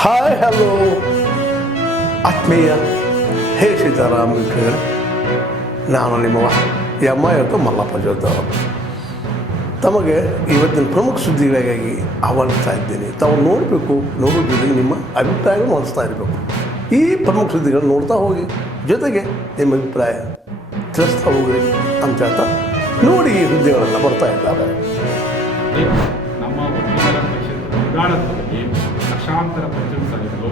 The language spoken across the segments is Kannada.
ಹಾಯ್ ಹಲೋ ಆತ್ಮೀಯ ಹೇ ಸೀತಾರಾಮ್ ವೀಕ್ಷಕರೇ ನಾನು ನಿಮ್ಮ ಎಮ್ಮ ಇವತ್ತು ಮಲ್ಲಪ್ಪ ಜೋತಾರ ತಮಗೆ ಇವತ್ತಿನ ಪ್ರಮುಖ ಸುದ್ದಿಗಳಿಗಾಗಿ ಆಹ್ವಾನಿಸ್ತಾ ಇದ್ದೀನಿ. ತಾವು ನೋಡಬೇಕು ನೋಡೋ ಜೊತೆಗೆ ನಿಮ್ಮ ಅಭಿಪ್ರಾಯವನ್ನು ಹೊಂದಿಸ್ತಾ ಇರಬೇಕು. ಈ ಪ್ರಮುಖ ಸುದ್ದಿಗಳನ್ನು ನೋಡ್ತಾ ಹೋಗಿ, ಜೊತೆಗೆ ನಿಮ್ಮ ಅಭಿಪ್ರಾಯ ತಿಳಿಸ್ತಾ ಹೋಗ್ರಿ ಅಂತ ಹೇಳ್ತಾ ನೋಡಿ ಈ ಸುದ್ದಿಗಳನ್ನು ಬರ್ತಾ ಇದ್ದಾರೆ. ನಮ್ಮ ಲಕ್ಷಾಂತರ ಪ್ರತಿನಿಧಿಸಲಿಗಳು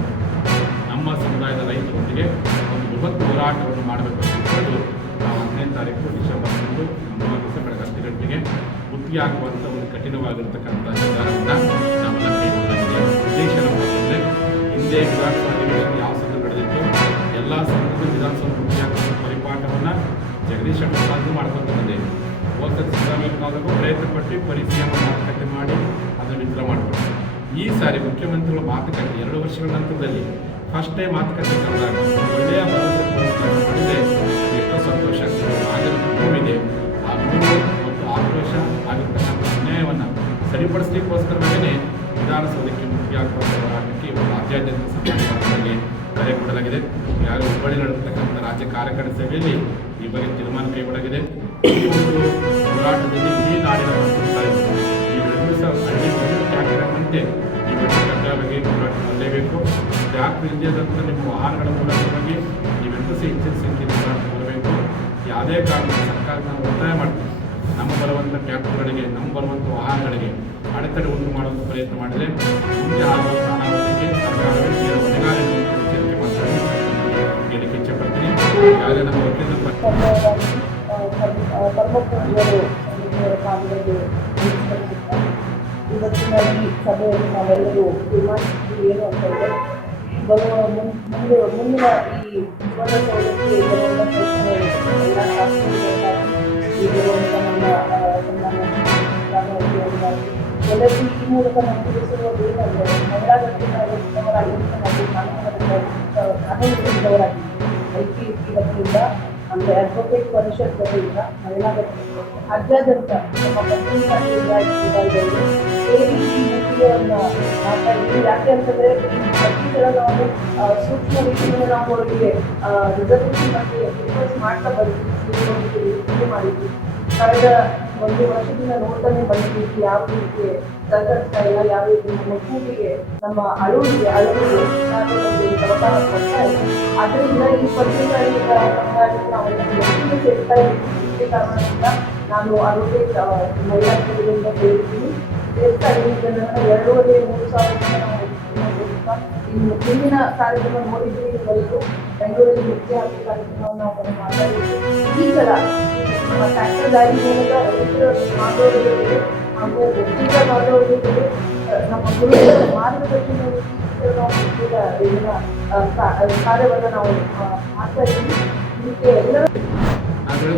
ನಮ್ಮ ಸಮುದಾಯದ ರೈತರೊಂದಿಗೆ ಒಂದು ಬೃಹತ್ ಹೋರಾಟವನ್ನು ಮಾಡಬೇಕು ಅಂತ ತಿಳ್ಕೊಂಡು ನಾವು ಹದಿನೈದು ತಾರೀಕು ಡಿಸೆಂಬರ್ ಒಂದು ನಮ್ಮ ದಿವಸ ಹತ್ತು ಗಂಟೆಗೆ ಒಂದು ಕಠಿಣವಾಗಿರ್ತಕ್ಕಂಥ ನಿರ್ಧಾರವನ್ನು ನಾವೆಲ್ಲ ಹಿಂದೆ ವಿಧಾನಸಭೆಗಳಲ್ಲಿ ಯಾವ ನಡೆದಿತ್ತು ಎಲ್ಲ ಸಂಘಗಳು ವಿಧಾನಸಭೆ ಗುತ್ತಿಗೆ ಪರಿಪಾಠವನ್ನು ಜಗದೀಶ್ ಶೆಟ್ಟರ್ ಮಾಡ್ಕೊಂಡು ಬಂದೆ ಹೋದ ಸಿದ್ದರಾಮಯ್ಯ ಕಾಲಕ್ಕೂ ಪ್ರಯತ್ನ ಪಟ್ಟು ಪರಿಚಯ ಮಾತುಕತೆ ಮಾಡಿ ಅದನ್ನು ವಿತ್ರ ಮಾಡಿಕೊಂಡು ಈ ಸಾರಿ ಮುಖ್ಯಮಂತ್ರಿಗಳ ಮಾತುಕತೆ ಎರಡು ವರ್ಷಗಳ ನಂತರದಲ್ಲಿ ಫಸ್ಟ್ ಟೈಮ್ ಮಾತುಕತೆ ಕರೆದಾಗ ಒಳ್ಳೆಯ ಭರವಸೆ ಎಷ್ಟೋ ಸಂತೋಷ ಆಗಿರೋ ಆ ಭೂಮಿ ಮತ್ತು ಆಕ್ರೋಶ ಆಗಿರ್ತಕ್ಕಂಥ ಅನ್ಯಾಯವನ್ನು ಸರಿಪಡಿಸಲಿಕ್ಕೋಸ್ಕರವೇ ವಿಧಾನಸೌಧಕ್ಕೆ ಮುಖ್ಯ ಹಾಕುವಂಥ ಹೋರಾಟಕ್ಕೆ ಇವತ್ತು ರಾಜ್ಯಾದ್ಯಂತ ಸಮಾಜದಲ್ಲಿ ಕರೆ ಕೊಡಲಾಗಿದೆ. ಈಗಾಗಲೇ ಹುಬ್ಬಳ್ಳಿ ನಡೆಸತಕ್ಕಂಥ ರಾಜ್ಯ ಕಾರ್ಯಕಾರಿ ಸಭೆಯಲ್ಲಿ ಈ ಬಗ್ಗೆ ತೀರ್ಮಾನ ಕೈಗೊಳ್ಳಲಾಗಿದೆ. ಈ ಹೋರಾಟದಲ್ಲಿ ಈ ನಾಡಿನ ಈ ನೀವೆಲ್ಲರೂ ಸಹ ಹಳ್ಳಿ ಬಂದು ಕಡ್ಡಾಯವಾಗಿ ಹೋರಾಟ ಮಾಡಲೇಬೇಕು ಟ್ಯಾಕ್ಟರ್ ಇಲ್ಲದಂಥ ನಿಮ್ಮ ವಾಹನಗಳ ಮೂಲಕ ಬಗ್ಗೆ ಸಹ ಹೆಚ್ಚಿನ ಸಂಖ್ಯೆಯಲ್ಲಿ ಹೋರಾಟ ಮಾಡಬೇಕು ಯಾವುದೇ ಕಾರಣ ಸರ್ಕಾರ ನಾವು ಒತ್ತಾಯ ಮಾಡ್ತೀವಿ. ನಮ್ಮ ಬರುವಂಥ ಟ್ಯಾಕ್ಟರ್ಗಳಿಗೆ, ನಮ್ಮ ಬರುವಂಥ ವಾಹನಗಳಿಗೆ ಅಡೆತಡೆ ಉಂಟು ಮಾಡುವಂಥ ಪ್ರಯತ್ನ ಮಾಡಿದರೆ ಮುಂದೆ ಕಾಲದಲ್ಲಿ ಇವತ್ತಿನ ಸಭೆಯಲ್ಲಿ ನಾವೆಲ್ಲರೂ ತೀರ್ಮಾನಿಸಿದ್ವಿ ಏನು ಅಂತಂದರೆ ಬರುವ ಮುನ್ ಮುಂದೆ, ಮುಂದಿನ ಈ ಶಾಸಕರುಗಳಾಗಿ ಈ ಮೂಲಕ ನಾವು ತಿಳಿಸಿರುವುದು ಏನಂದರೆ ಮಹಿಳಾ ಘಟಕದವರಾಗಿರುವಂಥ ನಾವು ಕಾನೂನು ಐ ಪಿ ಎಸ್ ಸಿ ವತಿಯಿಂದ ಅಂದರೆ ಅಡ್ವೊಕೇಟ್ ಪರಿಷತ್ ವತಿಯಿಂದ ಮಹಿಳಾ ನಮ್ಮ ಈ ಯಾಕೆ ಅಂತಂದರೆ ನಾವು ಸೂಕ್ಷ್ಮ ರೀತಿಯಿಂದ ನಾವು ಅವರಿಗೆ ರಿಸರ್ವೇಷನ್ ಬಗ್ಗೆ ಮಾಡ್ತಾ ಇದು ಮಾಡಿದ್ವಿ. ಕಳೆದ ಒಂದು ವರ್ಷದಿಂದ ನೋಡ್ತಾನೆ ಬಂದಿದ್ದೀವಿ ಯಾವ ರೀತಿ ಸಹಕರಿಸ್ತಾ ಇಲ್ಲ ಯಾವ ರೀತಿ ನಮ್ಮ ಕೂಗಿಗೆ ನಮ್ಮ ಅಳುವಿಗೆ ಅದರಿಂದ ಈ ಪತ್ರಿಕೆಗಳಿಂದ ಕಾರಣದಿಂದ ನಾನು ಆರೋಗ್ಯ ಮಹಿಳಾ ಕೇಂದ್ರದಿಂದ ನಂತರ ಎರಡೂವರೆ, ಮೂರು ಸಾವಿರ ಇನ್ನು ಹಿಂದಿನ ಕಾರ್ಯಕ್ರಮ ನೋಡಿದ್ರೆ ಎಲ್ಲರೂ ಬೆಂಗಳೂರಲ್ಲಿ ಮುಖ್ಯ ಕಾರ್ಯಕ್ರಮವನ್ನು ನಾವು ಮಾತಾಡಿದ್ವಿ ಈ ಸಲ ಟ್ಯಾಕ್ಟರ್ ದಾರಿ ಮೂಲಕ ರೈತರ ಹಾಗೂ ಮಾಡೋರು ನಮ್ಮ ಗುರುಗಳ ಕಾ- ಕಾರ್ಯವನ್ನು ನಾವು ಎಲ್ಲರೂ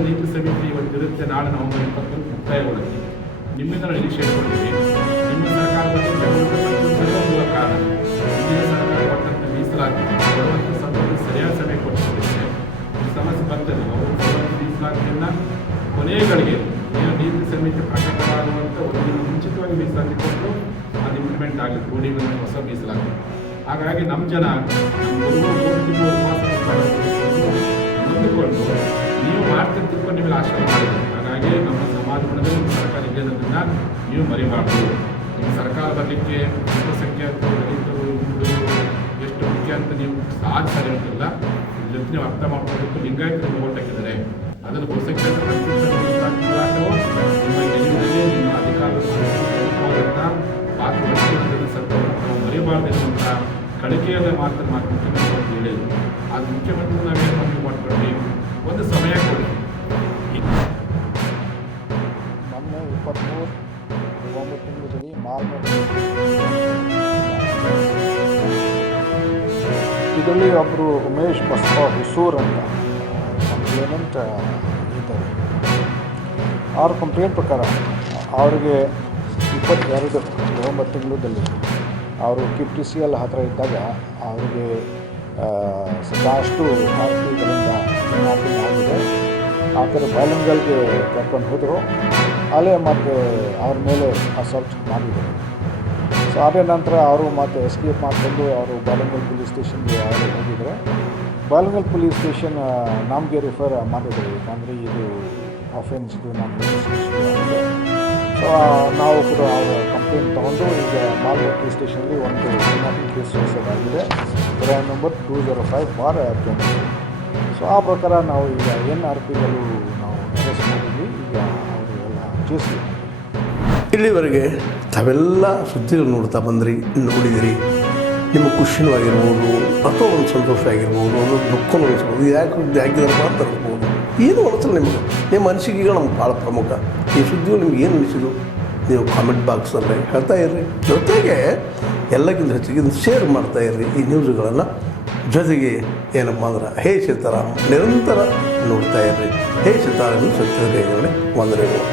ನೀತಿ ಸಮಿತಿ ಇವತ್ತು ಇರುತ್ತೆ. ನಾಳೆ ನವೆಂಬರ್ ಇಪ್ಪತ್ತೊಂದು ಮುಕ್ತಾಯಗೊಳ್ಳುತ್ತೆ ನಿಮ್ಮಿಂದ ನಾವು ನಿರೀಕ್ಷೆ ಇಟ್ಕೊಂಡಿದ್ದೀವಿ ನಿಮ್ಮ ಸರ್ಕಾರದಲ್ಲಿ ಬಂದಿದ್ದ ಮೂಲ ಕಾರಣ ಹಿಂದಿನ ಸರ್ಕಾರ ಸಂದರ್ಭದಲ್ಲಿ ಸರಿಯಾದ ಸಮಯ ಕೊಟ್ಟಿದ್ದರೆ ಈ ಸಮಸ್ಯೆ ಬರ್ತದೆ ಅವರು ಕೊನೆಗಳಿಗೆ ಕೊಟ್ಟು ಅದು ಇಂಪ್ಲಿಮೆಂಟ್ ಆಗಲಿ ಕೋಡಿ ಮೇಲೆ ಹೊಸ ಮೀಸಲಾತಿ. ಹಾಗಾಗಿ ನಮ್ಮ ಜನ ಮಾಡೋದು ಹೊಂದಿಕೊಂಡು ನೀವು ಮಾಡ್ತೀರಿ ನಿಮಗೆ ಆಶ್ರಯ ಮಾಡಿದ್ರು ಹಾಗಾಗಿ ನಮ್ಮ ಸಮಾಜ ಮಟ್ಟದಲ್ಲಿ ಸರ್ಕಾರ ಸರ್ಕಾರ ಅನ್ನೋದನ್ನ ನೀವು ಮರಿಬಾರ್ದು. ನಿಮ್ಮ ಸರ್ಕಾರ ಬರಲಿಕ್ಕೆ ಅಲ್ಪಸಂಖ್ಯಾತರು ರೈತರು ಹಿಂದುಳಿದರು ಎಷ್ಟು ಮುಖ್ಯ ಅಂತ ನೀವು ಸಾಧ್ಯ ಇರೋದಿಲ್ಲ ಜೊತೆ ನೀವು ಅರ್ಥ ಮಾಡ್ಕೊಬೇಕು. ಲಿಂಗಾಯತರು ಓಟ್ ಹಾಕಿದ್ದಾರೆ ಅದನ್ನು ಬಹುಸಂಖ್ಯಾತ ನಿಮ್ಮ ಗೆಲುವಿನಲ್ಲಿ ನಿಮ್ಮ ಹೋದಂಥ ವಹಿಸಿರುವುದನ್ನು ಸತ್ಯವನ್ನು ನಾವು ಮರಿಬಾರ್ದು ಎನ್ನುವಂಥ ಕಳಿಕೆಯಲ್ಲೇ ಮಾತ್ರ ಮಾತು ಮುಖ್ಯಮಂತ್ರಿ ಹೇಳಿದ್ರು ಅದು ಮುಖ್ಯಮಂತ್ರಿ ನಾವೇ ಮನವಿ ಮಾಡ್ಕೊಂಡ್ವಿ ಒಂದು ಸಮಯ ಕೊಡಿ ಮೊನ್ನೆ ಇಪ್ಪತ್ತ್ಮೂರು ಒಂಬತ್ತು ತಿಂಗಳಲ್ಲಿ ಇದರಲ್ಲಿ ಒಬ್ಬರು ಉಮೇಶ್ ಬಸವ ಹುಸೂರ್ ಅಂತ. ಕಂಪ್ಲೇನೆಂಟ್ ಇದ್ದಾರೆ ಅವ್ರ ಕಂಪ್ಲೇಂಟ್ ಪ್ರಕಾರ ಅವರಿಗೆ ಇಪ್ಪತ್ತೆರಡು ನವಂಬರ್ ತಿಂಗಳಲ್ಲಿ ಅವರು ಕೆ ಟಿ ಸಿ ಎಲ್ ಹತ್ತಿರ ಇದ್ದಾಗ ಅವರಿಗೆ ಸಾಕಷ್ಟು ಭಾರತೀಯಗಳಿಂದ ಆಗಿದೆ ಆ ಥರ ಬೈಲಂಗಲ್ಗೆ ಕರ್ಕೊಂಡು ಹೋದರು. ಅಲ್ಲೇ ಮತ್ತೆ ಅವ್ರ ಮೇಲೆ ಅಸಲ್ಟ್ ಮಾಡಿದರು. ಸೊ ಅದೇ ನಂತರ ಅವರು ಮತ್ತೆ ಎಸ್ಕೇಪ್ ಮಾಡಿಕೊಂಡು ಅವರು ಬಾಲಂಗಲ್ ಪೊಲೀಸ್ ಸ್ಟೇಷನ್ಗೆ ಅವರು ಹೋಗಿದ್ರು. ಬಾಲಂಗಲ್ ಪೊಲೀಸ್ ಸ್ಟೇಷನ್ ನಮಗೆ ರಿಫರ್ ಮಾಡಿದರು. ಯಾಕಂದರೆ ಇದು ಅಫೆನ್ಸ್ದು ನಮಗೆ ಸೊ ನಾವು ಕೂಡ ಅವರ ಕಂಪ್ಲೇಂಟ್ ತೊಗೊಂಡು ಈಗ ಮಾಲ್ಗಲ್ ಪೊಲೀಸ್ ಸ್ಟೇಷನಲ್ಲಿ ಒಂದು ಕಿಡ್ನಾಪಿಂಗ್ ಕೇಸ್ ರಿಜಿಸ್ಟರ್ ಆಗಿದೆ number two zero five bar twenty so, ಆ ಪ್ರಕಾರ ನಾವು ಈಗ ಎನ್ ಆರ್ ಪಿಗಳು ನಾವು ಕೇಸ್ ಮಾಡಿದ್ವಿ. ಈಗ ಅವರು ಎಲ್ಲ ಚೇಸ್ ಇಲ್ಲಿವರೆಗೆ ತಾವೆಲ್ಲ ಸುದ್ದಿಗಳು ನೋಡ್ತಾ ಬಂದ್ರಿ, ನೋಡಿದಿರಿ. ನಿಮ್ಮ ಖುಷಿನೂ ಆಗಿರ್ಬೋದು, ಅಥವಾ ಒಂದು ಸಂತೋಷ ಆಗಿರ್ಬೋದು, ಒಂದು ದುಃಖನೂ ಇರ್ಬೋದು ಯಾಕೆ ಹಾಕಿದ್ರೆ ಮಾತ್ರ ಅನಿಸ್ಬೋದು ಏನು ಅನಿಸಲ್ಲ ನಿಮಗೆ? ನಿಮ್ಮ ಅನಿಸಿಕೆಗಳು ನಮ್ಗೆ ಭಾಳ ಪ್ರಮುಖ. ಈ ಸುದ್ದಿಗಳು ನಿಮ್ಗೆ ಏನು ಅನಿಸಿದ್ರು ನೀವು ಕಾಮೆಂಟ್ ಬಾಕ್ಸಲ್ಲಿ ಹೇಳ್ತಾ ಇರ್ರಿ. ಜೊತೆಗೆ ಎಲ್ಲಕ್ಕಿಂತ ಹೆಚ್ಚಿಗೆ ಶೇರ್ ಮಾಡ್ತಾ ಇರ್ರಿ ಈ ನ್ಯೂಸ್ಗಳನ್ನು ಜೊತೆಗೆ ಏನಪ್ಪ ಅಂದ್ರೆ ಹೇ ಸೀತಾರಾಮ್, ನಿರಂತರ ನೋಡ್ತಾ ಇರ್ರಿ. ಹೇ ಸೀತಾರಾಮ್ ಕೈಗಳಲ್ಲಿ ವಂದನೆಗಳು